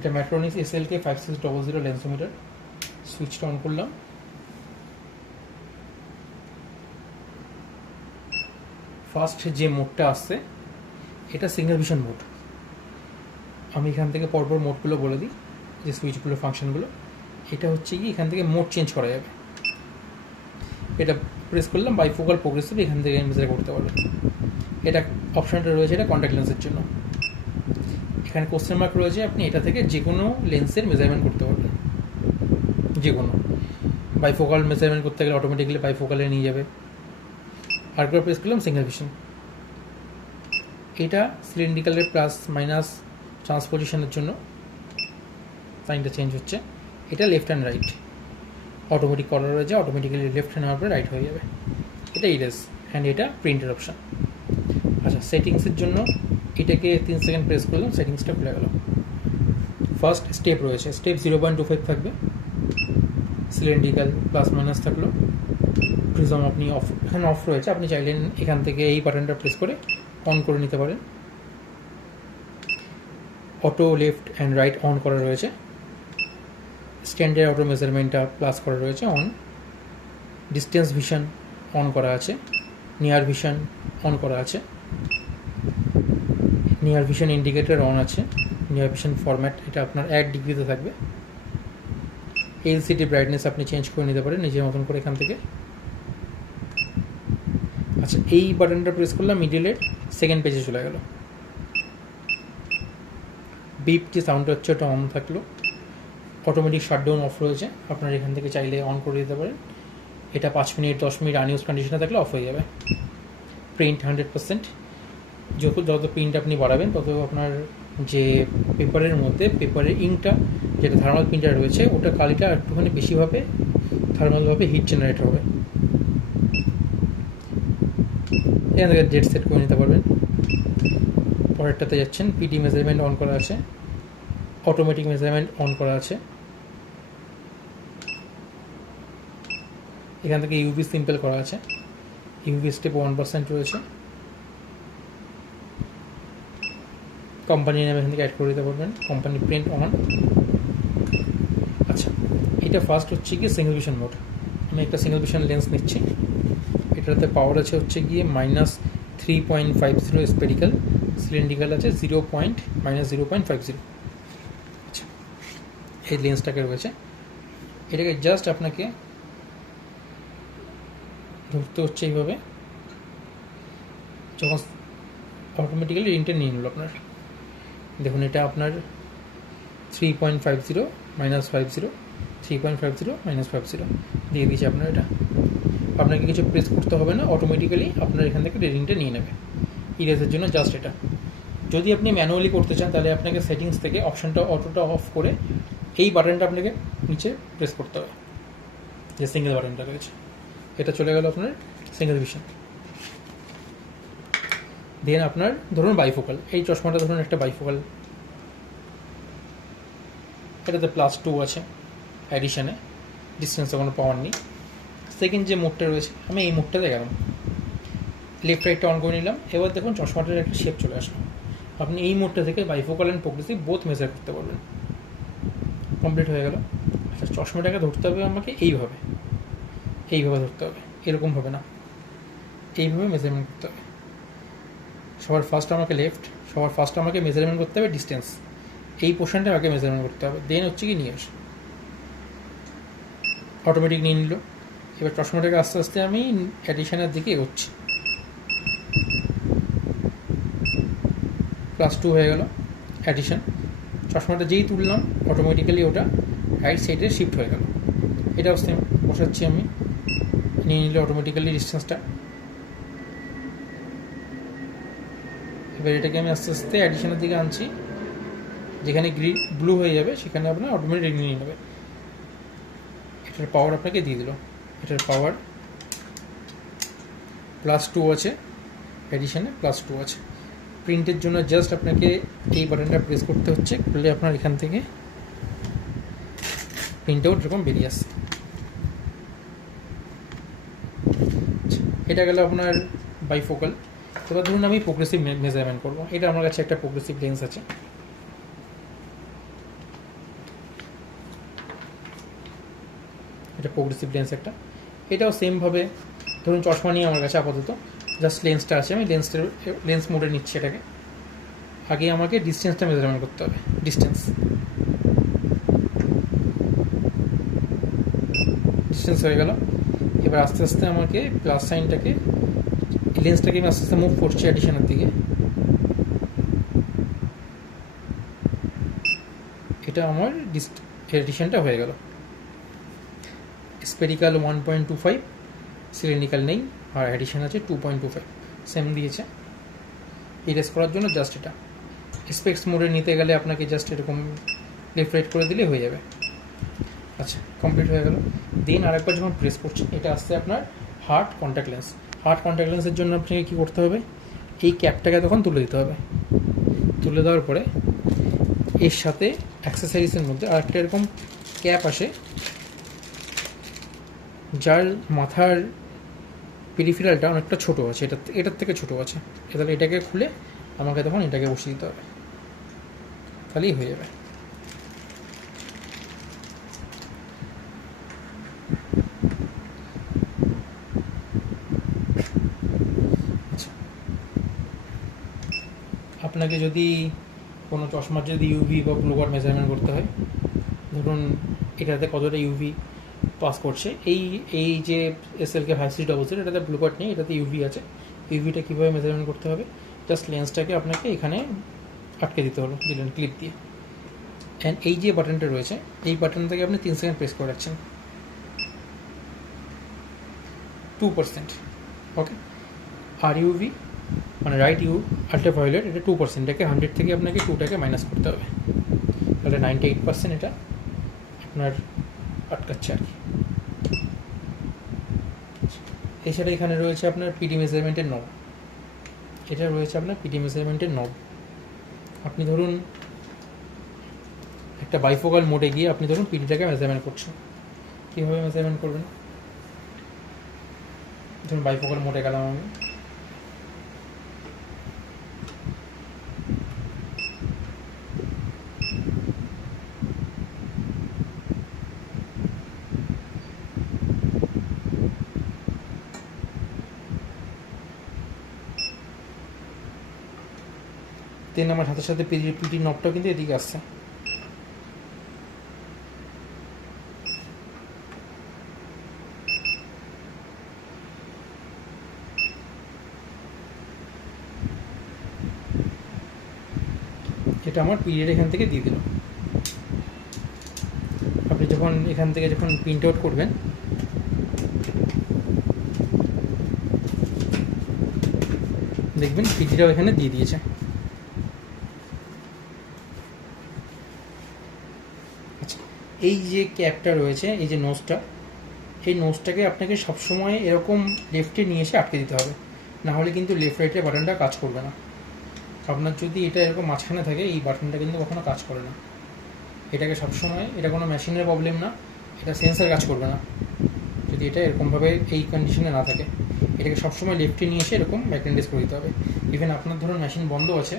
এটা ম্যাট্রোনিক্স SLK 5600 লেন্সোমিটার। সুইচটা on করলাম, ফার্স্ট যে মোডটা আসছে এটা সিঙ্গেল ভিশন মোড। আমি এখান থেকে পরপর মোডগুলো বলে দিই, যে সুইচগুলো ফাংশনগুলো। এটা হচ্ছে কি এখান থেকে মোড চেঞ্জ করা যাবে, এটা প্রেস করলাম বাইফোকাল প্রোগ্রেসিভ, এখান থেকে মেজার করতে পারবেন। এটা অপশানটা রয়েছে, এটা কন্ট্যাক্ট লেন্সের জন্য। এখানে কোশ্চেন মার্ক রয়েছে, আপনি এটা থেকে যে কোনো লেন্সের মেজারমেন্ট করতে পারবেন, যে কোনো। বাইফোকাল মেজারমেন্ট করতে গেলে অটোমেটিক্যালি বাইফোকালে নিয়ে যাবে। আরেকবার প্রেস করলাম সিঙ্গেল ভিশন। এটা সিলিন্ড্রিক্যালের প্লাস মাইনাস ট্রান্সপোজিশনের জন্য সাইনটা চেঞ্জ হচ্ছে। এটা লেফট অ্যান্ড রাইট অটোমেটিক করা রয়েছে, অটোমেটিক্যালি লেফট হ্যান্ড হওয়ার পরে রাইট হয়ে যাবে। এটা ইরেজ অ্যান্ড এটা প্রিন্টের অপশান। আচ্ছা, সেটিংসের জন্য এটাকে 3 সেকেন্ড প্রেস করলাম, সেটিংসটা খুলে গেল। ফার্স্ট স্টেপ রয়েছে, স্টেপ 0.25 থাকবে, সিলিন্ড্রিক্যাল প্লাস মাইনাস থাকলো। প্রিজম আপনি অফ, এখানে অফ রয়েছে, আপনি চাইলেন এখান থেকে এই বাটনটা প্রেস করে অন করে নিতে পারেন। Auto left and right on করা রয়েছে। স্ট্যান্ডার্ড অটো মেজারমেন্টটা প্লাস করা রয়েছে, অন। ডিস্টেন্স ভিশন অন করা আছে, নিয়ার ভিশন অন করা আছে, নিয়ার ভিশন ইন্ডিকেটর অন আছে, নিয়ার ভিশন ফরম্যাট এটা আপনার 1 ডিগ্রিতে থাকবে। LCD ব্রাইটনেস আপনি চেঞ্জ করে নিতে পারেন নিজের মতন করে এখান থেকে। আচ্ছা, এই বাটনটা প্রেস করলাম, মিডিলের সেকেন্ড পেজে চলে গেল। বিপ যে সাউন্ডটা হচ্ছে ওটা অন থাকলো। অটোমেটিক শাটডাউন অফ রয়েছে, আপনার এখান থেকে চাইলে অন করে দিতে পারেন। এটা 5 মিনিট 10 মিনিট আনইউজ কন্ডিশনে থাকলে অফ হয়ে যাবে। প্রিন্ট 100%। যত প্রিন্ট আপনি বাড়াবেন তত আপনার যে পেপারের মধ্যে পেপারের ইঙ্কটা যেটা থার্মাল প্রিন্টার রয়েছে ওটা কালিটা একটুখানি বেশিভাবে থার্মালভাবে হিট জেনারেট হবে। এখান থেকে ডেট সেট করে নিতে পারবেন। পরেরটাতে যাচ্ছেন, PD মেজারমেন্ট অন করা আছে, অটোমেটিক মেজারমেন্ট অন করা আছে। এখান থেকে UV সিম্পল করা আছে, UV স্টেপ 1% রয়েছে। কোম্পানির নাম এখান থেকে অ্যাড করে দিতে পারবেন, কোম্পানি প্রিন্ট অন। আচ্ছা, এটা ফার্স্ট হচ্ছে গিয়ে সিঙ্গেল ভিশন মোড। আমি একটা সিঙ্গেল ভিশন লেন্স নিচ্ছি। এটাতে পাওয়ার আছে হচ্ছে গিয়ে -3.50 স্পেরিক্যাল, সিলিন্ড্রিক্যাল আছে -0.50। আচ্ছা, এই লেন্সটাকে রয়েছে, এটাকে জাস্ট আপনাকে ধরতে হচ্ছে এইভাবে। যখন অটোমেটিক্যালি রিংটা নিয়ে নিল আপনার, দেখুন এটা আপনার 3.50 -50, 3.50 -50 দিয়ে দিয়েছে আপনার। এটা আপনাকে কিছু প্রেস করতে হবে না, অটোমেটিক্যালি আপনার এখান থেকে রিডিংটা নিয়ে নেবে। ইরেজের জন্য জাস্ট এটা। যদি আপনি ম্যানুয়ালি করতে চান তাহলে আপনাকে সেটিংস থেকে অপশানটা অটোটা অফ করে এই বাটনটা আপনাকে নিচে প্রেস করতে হবে, যে সিঙ্গেল বাটনটা রয়েছে। এটা চলে গেল আপনার সিঙ্গেল ভিশন। দেন আপনার ধরুন বাইফোকাল, এই চশমাটা ধরুন একটা বাইফোকাল, এটাতে +2 আছে অ্যাডিশনে, ডিস্টেন্সে কোনো পাওয়ার নেই। সেকেন্ড যে মোডটা রয়েছে, আমি এই মোডটাতে গেলাম, লেফট রাইটটা অন করে নিলাম। এবার দেখুন চশমাটার একটা শেপ চলে আসলো। আপনি এই মোডটা থেকে bifocal and progressive both measure করতে পারবেন। কমপ্লিট হয়ে গেল। আচ্ছা, চশমাটাকে ধরতে হবে আমাকে এইভাবে, এইভাবে ধরতে হবে, এরকমভাবে না, এইভাবে মেজারমেন্ট করতে হবে। সবার ফার্স্ট আমাকে লেফট, সবার ফার্স্ট আমাকে মেজারমেন্ট করতে হবে ডিস্টেন্স, এই পোর্শনটা আমাকে মেজারমেন্ট করতে হবে। দেন হচ্ছে কি নিয়ে আসে, অটোমেটিক নিয়ে নিল। এবার চশমাটাকে আস্তে আস্তে আমি অ্যাডিশনের দিকে এগোচ্ছি। +2 হয়ে গেল অ্যাডিশন। চশমাটা যেই তুললাম অটোমেটিক্যালি ওটা রাইট সাইডে শিফট হয়ে গেল। এটাও সেম, বসাচ্ছি আমি, নিয়ে নিলে অটোমেটিক্যালি ডিস্টেন্সটা। এবার এটাকে আমি আস্তে আস্তে অ্যাডিশনের দিকে আনছি, যেখানে ব্লু হয়ে যাবে সেখানে আপনার অটোমেটিক নিয়ে নেবে। এটার পাওয়ার আপনাকে দিয়ে দিল, এটার পাওয়ার +2 আছে, অ্যাডিশনে +2 আছে। প্রিন্টের জন্য জাস্ট আপনাকে এই বাটনটা প্রেস করতে হচ্ছে, করলে আপনার এখান থেকে প্রিন্ট আউট এরকম বেরিয়ে আসছে। এটা গেল আপনার বাইফোকাল। এবার ধরুন আমি প্রোগ্রেসিভ মেজারমেন্ট করবো, এটা আমার কাছে একটা প্রোগ্রেসিভ লেন্স আছে। এটা প্রোগ্রেসিভ লেন্স একটা। এটাও সেমভাবে ধরুন চশমা নিয়ে আমার কাছে আপাতত জাস্ট লেন্সটা আছে, আমি লেন্স মোডে নিচ্ছি এটাকে। আগে আমাকে ডিস্টেন্সটা মেজারমেন্ট করতে হবে, ডিস্টেন্স হয়ে গেল। এবার আস্তে আস্তে আমাকে প্লাস সাইনটাকে, লেন্সটাকে আমি আস্তে আস্তে মুভ করছি অ্যাডিশনের দিকে। এটা আমার এডিশনটা হয়ে গেল। স্পেরিক্যাল 1.25, সিলিন্ড্রিক্যাল নেই, আর এডিশন আছে 2.25, সেম দিয়েছে। ইরেজ করার জন্য জাস্ট এটা স্পেক্স মোডে নিতে গেলে আপনাকে জাস্ট এরকম লেফট রাইট করে দিলে হয়ে যাবে। আচ্ছা, কমপ্লিট হয়ে গেল। দেন আরেকবার যখন প্রেস করছি, এটা আসছে আপনার hard contact lens. Hard contact লেন্সের জন্য আপনাকে কী করতে হবে, এই ক্যাপটাকে তখন তুলে দিতে হবে। তুলে দেওয়ার পরে এর সাথে অ্যাক্সেসরিজের মধ্যে আরেকটা এরকম ক্যাপ আসে, যার মাথার পেরিফেরালটা অনেকটা ছোটো আছে, এটার থেকে ছোটো আছে। তাহলে এটাকে খুলে আমাকে তখন এটাকে বসিয়ে দিতে হবে, তাহলেই হয়ে যাবে। আপনাকে যদি কোনো চশমার যদি ইউভি বা ব্লুবার মেজারমেন্ট করতে হয়, ধরুন এটাতে কতটা ইউভি পাস করছে, এই যে SLK 5600, এটাতে ব্লুবার নেই, এটাতে ইউভি আছে। ইউভিটা কীভাবে মেজারমেন্ট করতে হবে, জাস্ট লেন্সটাকে আপনাকে এখানে আটকে দিতে হলো, দিলেন ক্লিপ দিয়ে। অ্যান্ড এই যে বাটনটা রয়েছে, এই বাটন থেকে আপনি 3 সেকেন্ড প্রেস করে রাখছেন, 2%, ওকে। আর ইউভি মানে রাইট আল্ট্রাভায়োলেট, এটা 2%, এটাকে 100 থেকে আপনাকে 2টাকে মাইনাস করতে হবে, তাহলে 98% এটা আপনার আটকাচ্ছে আর কি। এছাড়া এখানে রয়েছে আপনার পিডি মেজারমেন্টের নব, এটা রয়েছে আপনার পিডি মেজারমেন্টের নব। আপনি ধরুন একটা বাইফোকাল মোডে গিয়ে আপনি ধরুন পিডিটাকে মেজারমেন্ট করছেন, কীভাবে মেজারমেন্ট করবেন, ধরুন বাইফোকাল মোডে গেলাম আমি, দেন আমার হাতের সাথে পিডি নবটাও কিন্তু এদিকে আসছে। এটা আমার পিরিয়ড এখান থেকে দিয়ে দিল। আপনি যখন এখান থেকে যখন প্রিন্ট আউট করবেন, দেখবেন পিডিটাও এখানে দিয়ে দিয়েছে। আচ্ছা, এই যে ক্যাপটা রয়েছে, এই যে নোজটা, এই নোজটাকে আপনাকে সবসময় এরকম লেফটে নিয়ে এসে আটকে দিতে হবে, না হলে কিন্তু লেফট রাইটের বাটনটা কাজ করবে না। আপনার যদি এটা এরকম মাঝখানে থাকে, এই বাটনটা কিন্তু কখনো কাজ করে না। এটাকে সবসময়, এটা কোনো মেশিনের প্রবলেম না, এটা সেন্সার কাজ করবে না যদি এটা এরকমভাবে এই কন্ডিশনে না থাকে। এটাকে সবসময় লেফটে নিয়ে এসে এরকম ম্যাগনেটাইজ করে দিতে হবে। ইভেন আপনার ধরুন মেশিন বন্ধ আছে,